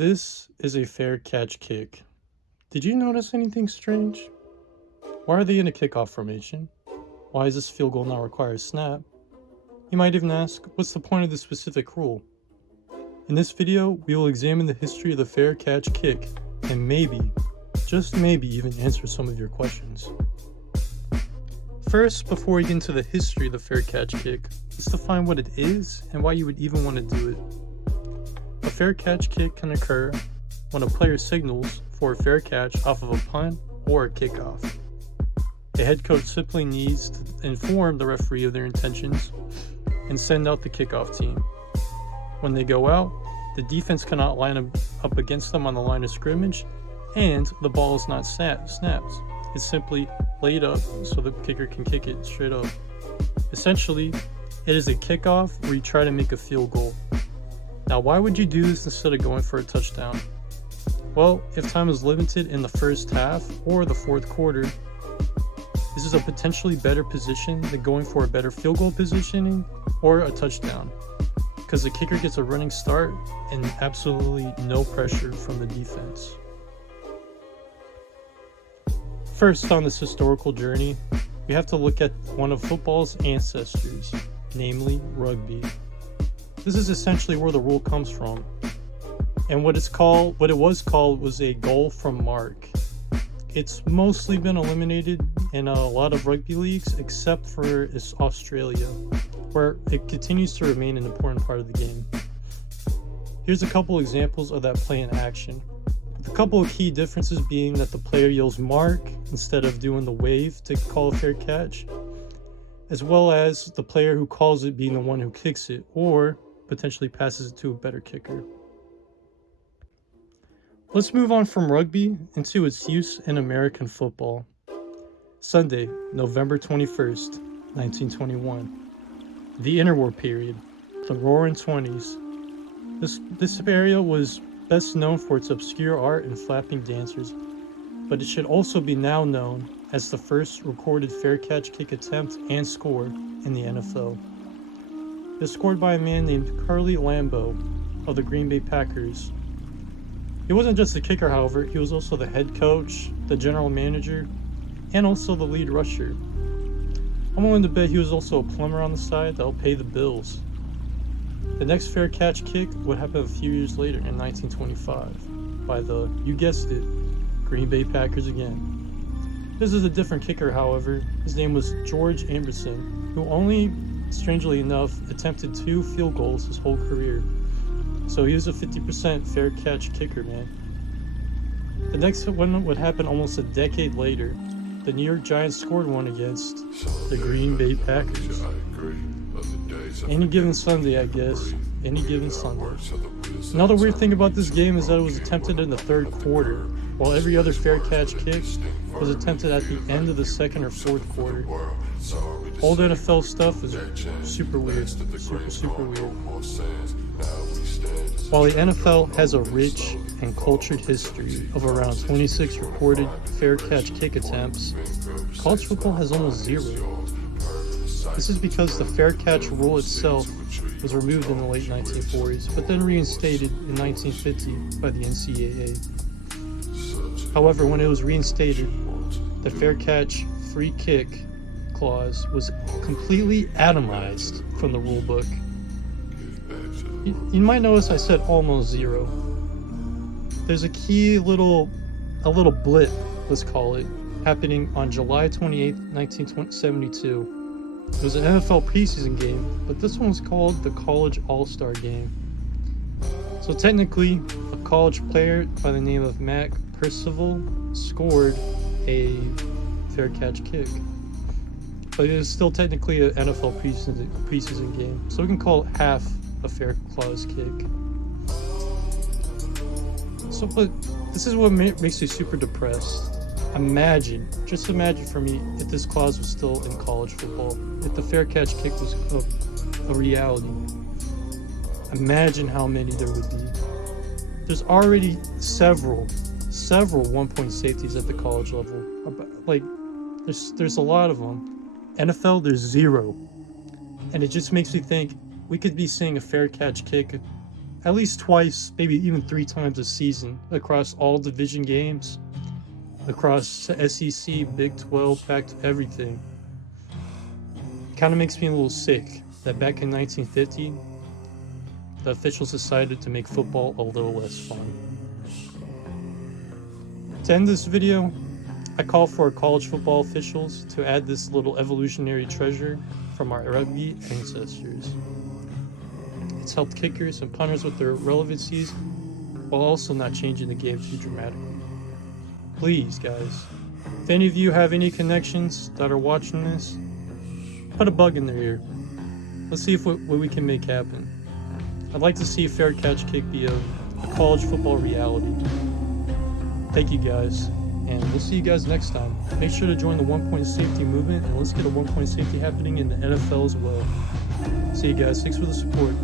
This is a fair catch kick. Did you notice anything strange? Why are they in a kickoff formation? Why does this field goal not require a snap? You might even ask, what's the point of this specific rule? In this video, we will examine the history of the fair catch kick and maybe, just maybe, even answer some of your questions. First, before we get into the history of the fair catch kick, let's define what it is and why you would even want to do it. A fair catch kick can occur when a player signals for a fair catch off of a punt or a kickoff. The head coach simply needs to inform the referee of their intentions and send out the kickoff team. When they go out, the defense cannot line up against them on the line of scrimmage, and the ball is not snapped. It's simply laid up so the kicker can kick it straight up. Essentially, it is a kickoff where you try to make a field goal. Now, why would you do this instead of going for a touchdown? Well, if time is limited in the first half or the fourth quarter, this is a potentially better position than going for a better field goal positioning or a touchdown, because the kicker gets a running start and absolutely no pressure from the defense. First, on this historical journey, we have to look at one of football's ancestors, namely rugby. This is essentially where the rule comes from, and what it was called was a goal from mark. It's mostly been eliminated in a lot of rugby leagues except for Australia, where it continues to remain an important part of the game. Here's a couple examples of that play in action, with a couple of key differences being that the player yells mark instead of doing the wave to call a fair catch, as well as the player who calls it being the one who kicks it or potentially passes it to a better kicker. Let's move on from rugby into its use in American football. Sunday, November 21st, 1921. The interwar period, the Roaring Twenties. This area was best known for its obscure art and flapping dancers, but it should also be now known as the first recorded fair catch kick attempt and score in the NFL. It was scored by a man named Curly Lambeau of the Green Bay Packers. He wasn't just the kicker, however, he was also the head coach, the general manager, and also the lead rusher. I'm willing to bet he was also a plumber on the side that would pay the bills. The next fair catch kick would happen a few years later in 1925 by the, you guessed it, Green Bay Packers again. This is a different kicker, however. His name was George Amberson, who only, strangely enough, attempted 2 field goals his whole career. So he was a 50% fair catch kicker, man. The next one would happen almost a decade later. The New York Giants scored one against the Green Bay Packers. Any given Sunday, I guess. Any given Sunday. Another weird thing about this game is that it was attempted in the third quarter, while every other fair catch kick was attempted at the end of the second or fourth quarter. Old NFL stuff is super weird. Super weird. While the NFL has a rich and cultured history of around 26 recorded fair catch kick attempts, college football has almost 0. This is because the fair catch rule itself was removed in the late 1940s, but then reinstated in 1950 by the NCAA. However, when it was reinstated, the fair catch free kick clause was completely atomized from the rule book. You might notice I said almost 0. There's a key little blip, let's call it, happening on July 28, 1972. It was an NFL preseason game, but this one was called the College All-Star Game. So technically, a college player by the name of Matt Percival scored a fair catch kick. But it is still technically an NFL preseason game, so we can call it half a fair clause kick. So, but this is what makes me super depressed. Just imagine for me if this clause was still in college football, if the fair catch kick was a reality. Imagine how many there would be. There's already several 1-point safeties at the college level. Like, there's a lot of them. NFL, there's 0. And it just makes me think we could be seeing a fair catch kick at least twice, maybe even 3 times a season across all division games, across SEC, Big 12, everything. Kind of makes me a little sick that back in 1950, the officials decided to make football a little less fun. To end this video, I call for our college football officials to add this little evolutionary treasure from our rugby ancestors. It's helped kickers and punters with their relevancies while also not changing the game too dramatically. Please, guys, if any of you have any connections that are watching this, put a bug in their ear. Let's see what we can make happen. I'd like to see a fair catch kick be a college football reality. Thank you guys, and we'll see you guys next time. Make sure to join the 1-point safety movement, and let's get a 1-point safety happening in the NFL as well. See you guys. Thanks for the support.